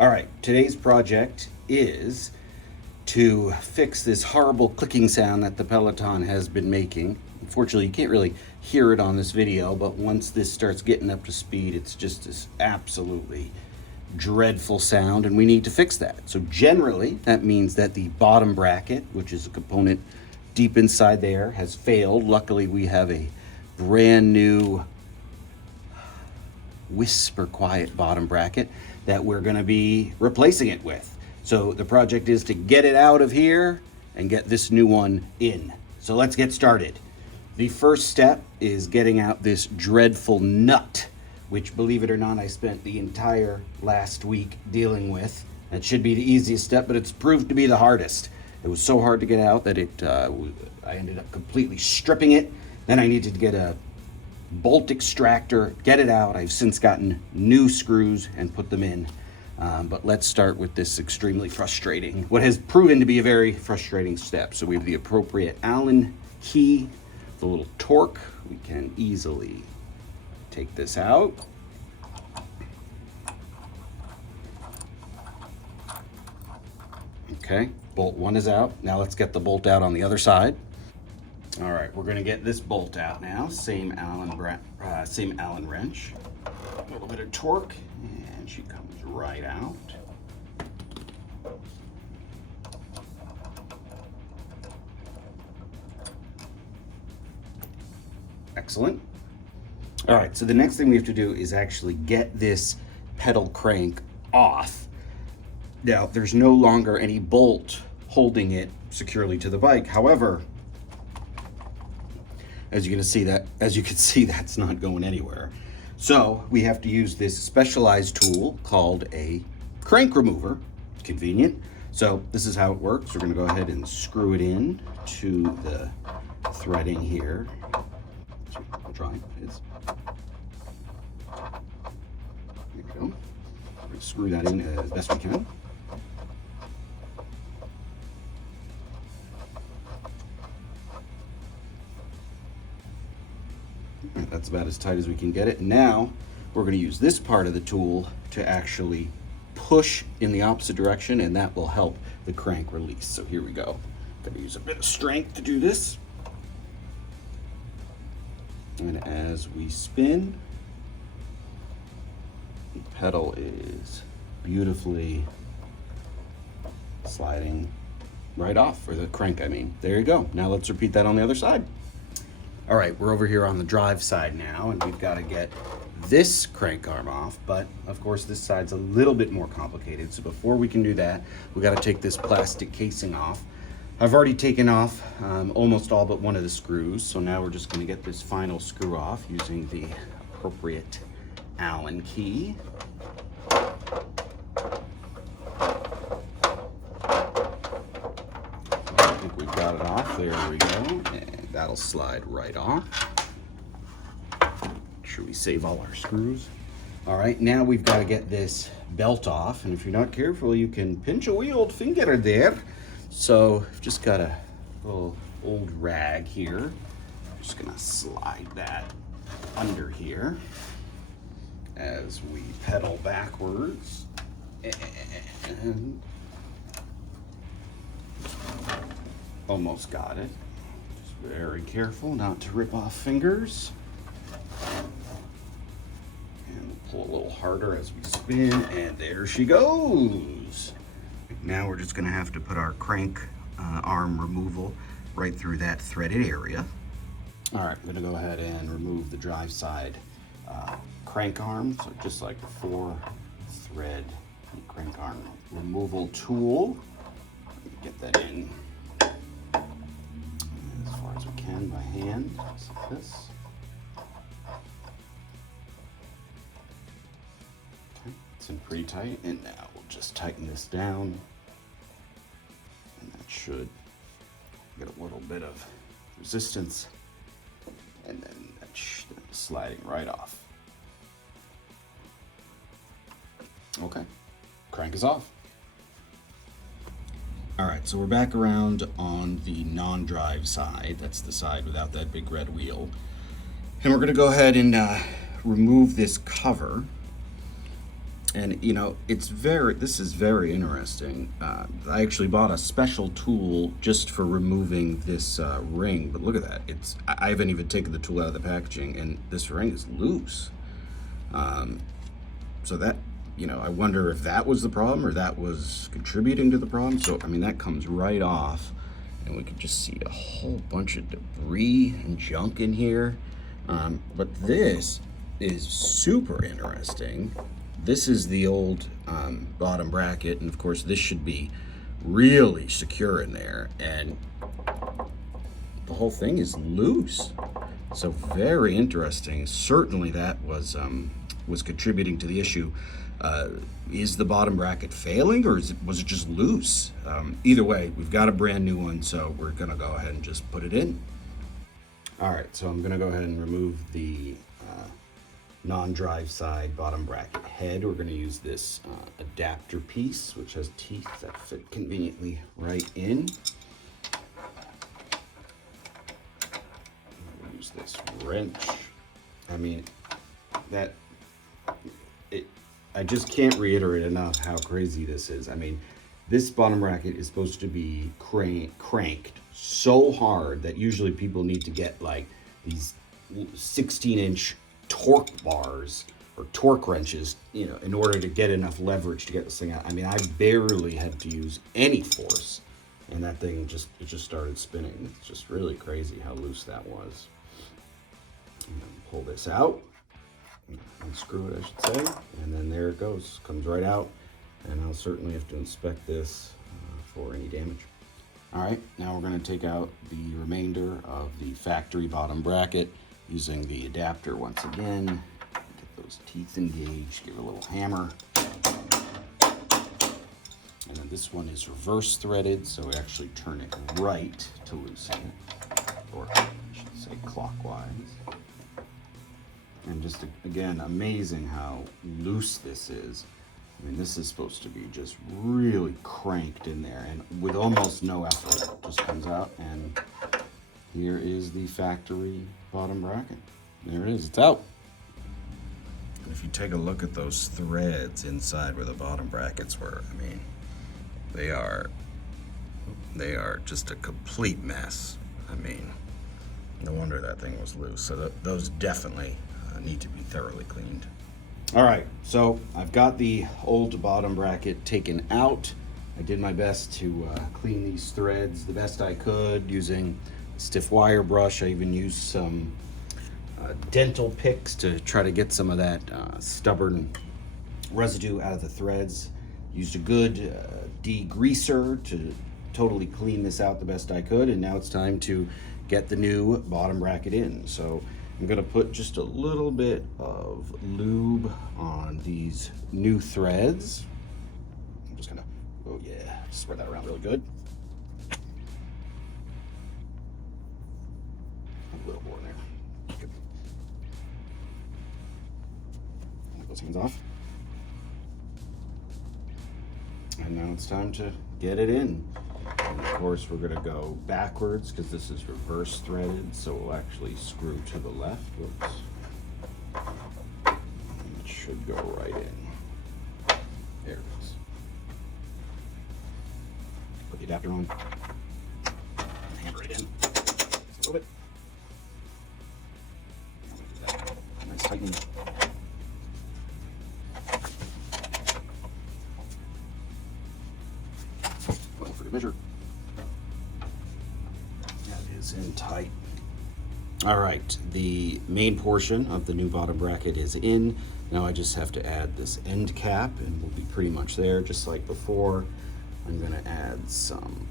All right, today's project is to fix this horrible clicking sound that the Peloton has been making. Unfortunately, you can't really hear it on this video, but once this starts getting up to speed, it's just this absolutely dreadful sound, and we need to fix that. So generally, that means that the bottom bracket, which is a component deep inside there, has failed. Luckily, we have a brand new whisper quiet bottom bracket that we're going to be replacing it with. So the project is to get it out of here and get this new one in. So let's get started. The first step is getting out this dreadful nut, which, believe it or not, I spent the entire last week dealing with. That should be the easiest step, but it's proved to be the hardest. It was so hard to get out that I ended up completely stripping it. Then I needed to get a bolt extractor, get it out. I've since gotten new screws and put them in. But let's start with this extremely frustrating, what has proven to be a very frustrating step. So we have the appropriate Allen key, the little torque. We can easily take this out. Okay, bolt one is out. Now let's get the bolt out on the other side. All right, we're gonna get this bolt out now. Same Allen wrench. A little bit of torque, and she comes right out. Excellent. All right, so the next thing we have to do is actually get this pedal crank off. Now, there's no longer any bolt holding it securely to the bike. However, as you can see, that's not going anywhere. So we have to use this specialized tool called a crank remover. Convenient. So this is how it works. We're going to go ahead and screw it in to the threading here. I'll try. There we go. We're going to screw that in as best we can. That's about as tight as we can get it. Now we're going to use this part of the tool to actually push in the opposite direction, and that will help the crank release. So here we go. Going to use a bit of strength to do this. And as we spin, the pedal is beautifully sliding right off, or the crank, I mean. There you go. Now let's repeat that on the other side. All right, we're over here on the drive side now, and we've got to get this crank arm off, but of course this side's a little bit more complicated. So before we can do that, we got to take this plastic casing off. I've already taken off almost all but one of the screws, so now we're just going to get this final screw off using the appropriate Allen key. I think we've got it off. There we go. And that'll slide right off. Make sure we save all our screws. All right, now we've got to get this belt off, and if you're not careful, you can pinch a wee old finger there. So I've just got a little old rag here. I'm just gonna slide that under here as we pedal backwards. And almost got it. Just very careful not to rip off fingers. And pull a little harder as we spin, and there she goes. Now we're just gonna have to put our crank arm removal right through that threaded area. All right, I'm gonna go ahead and remove the drive side crank arm. So just like the 4-thread crank arm removal tool. Get that in as far as we can by hand, just like this. Okay, it's in pretty tight, and now we'll just tighten this down. And that should get a little bit of resistance, and then that's sliding right off. Okay, crank is off. All right, so we're back around on the non-drive side. That's the side without that big red wheel. And we're gonna go ahead and remove this cover. And you know, this is very interesting. I actually bought a special tool just for removing this ring, but look at that. I haven't even taken the tool out of the packaging, and this ring is loose. So that, you know, I wonder if that was the problem or that was contributing to the problem. So, I mean, that comes right off, and we can just see a whole bunch of debris and junk in here. But this is super interesting. This is the old bottom bracket, and of course this should be really secure in there, and the whole thing is loose. So very interesting. Certainly that was contributing to the issue. Is the bottom bracket failing, or was it just loose? Either way, we've got a brand new one, so we're gonna go ahead and just put it in. All right, so I'm gonna go ahead and remove the non-drive side bottom bracket head. We're going to use this adapter piece, which has teeth that fit conveniently right in. Use this wrench. I mean, I just can't reiterate enough how crazy this is. I mean, this bottom bracket is supposed to be cranked so hard that usually people need to get like these 16-inch torque bars or torque wrenches, you know, in order to get enough leverage to get this thing out. I mean, I barely had to use any force, and that thing just started spinning. It's just really crazy how loose that was. Pull this out, unscrew it, I should say, and then there it goes. Comes right out, and I'll certainly have to inspect this for any damage. All right, now we're going to take out the remainder of the factory bottom bracket using the adapter once again. Get those teeth engaged, give it a little hammer. And then this one is reverse threaded, so we actually turn it right to loosen it, or I should say clockwise. And just, again, amazing how loose this is. I mean, this is supposed to be just really cranked in there, and with almost no effort, it just comes out, and here is the factory bottom bracket. There it is, it's out. And if you take a look at those threads inside where the bottom brackets were, I mean, they are just a complete mess. I mean, no wonder that thing was loose. So those definitely need to be thoroughly cleaned. All right, so I've got the old bottom bracket taken out. I did my best to clean these threads the best I could using a stiff wire brush. I even used some dental picks to try to get some of that stubborn residue out of the threads. Used a good degreaser to totally clean this out the best I could, and now it's time to get the new bottom bracket in. So I'm gonna put just a little bit of lube on these new threads. I'm just gonna, oh yeah, spread that around really good. A little more in there. Good. Wipe those hands off. And now it's time to get it in. And of course, we're going to go backwards because this is reverse threaded, so we'll actually screw to the left. Whoops. And it should go right in. There it goes. Put the adapter on. Hammer it in. Just a little bit. Nice tightening. Well, for good measure. In tight. All right, the main portion of the new bottom bracket is in. Now I just have to add this end cap, and we'll be pretty much there, just like before. I'm going to add some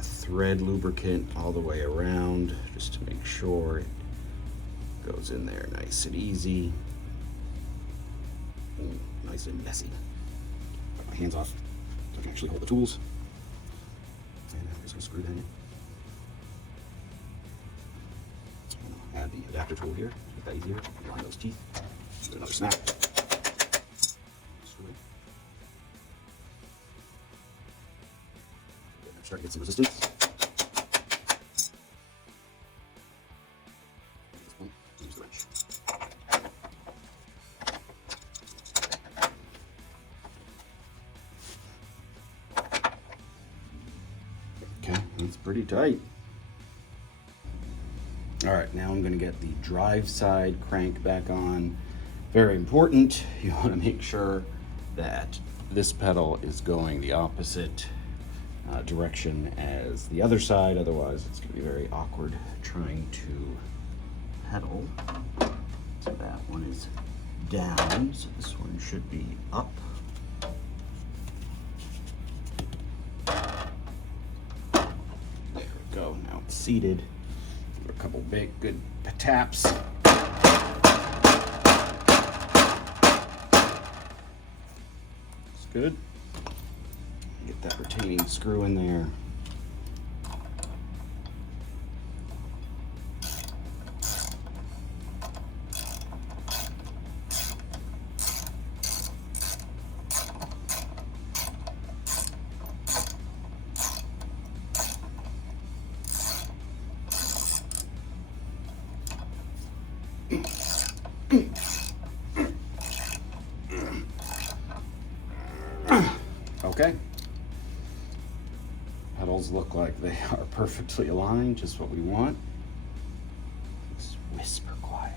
thread lubricant all the way around, just to make sure it goes in there nice and easy. Nice and messy. Put my hands off so I can actually hold the tools. And I'm just going to screw that in. Add the adapter tool here, make that easier. Line those teeth. Do another snap. Screw it. Start to get some resistance. At this point, use the wrench. It's pretty tight. All right, now I'm going to get the drive side crank back on. Very important. You want to make sure that this pedal is going the opposite direction as the other side. Otherwise, it's going to be very awkward trying to pedal. So that one is down. So this one should be up. There we go. Now it's seated. Give it a couple big, good taps. Good. Get that retaining screw in there. Okay. Pedals look like they are perfectly aligned, just what we want. Just whisper quiet.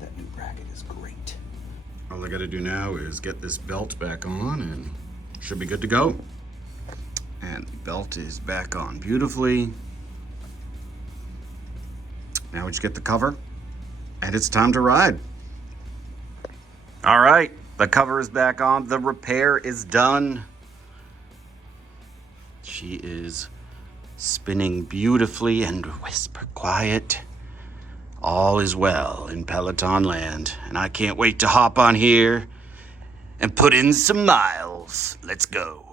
That new bracket is great. All I gotta do now is get this belt back on and should be good to go. And the belt is back on beautifully. Now we just get the cover and it's time to ride. All right, the cover is back on. The repair is done. She is spinning beautifully and whisper quiet. All is well in Peloton land, and I can't wait to hop on here and put in some miles. Let's go.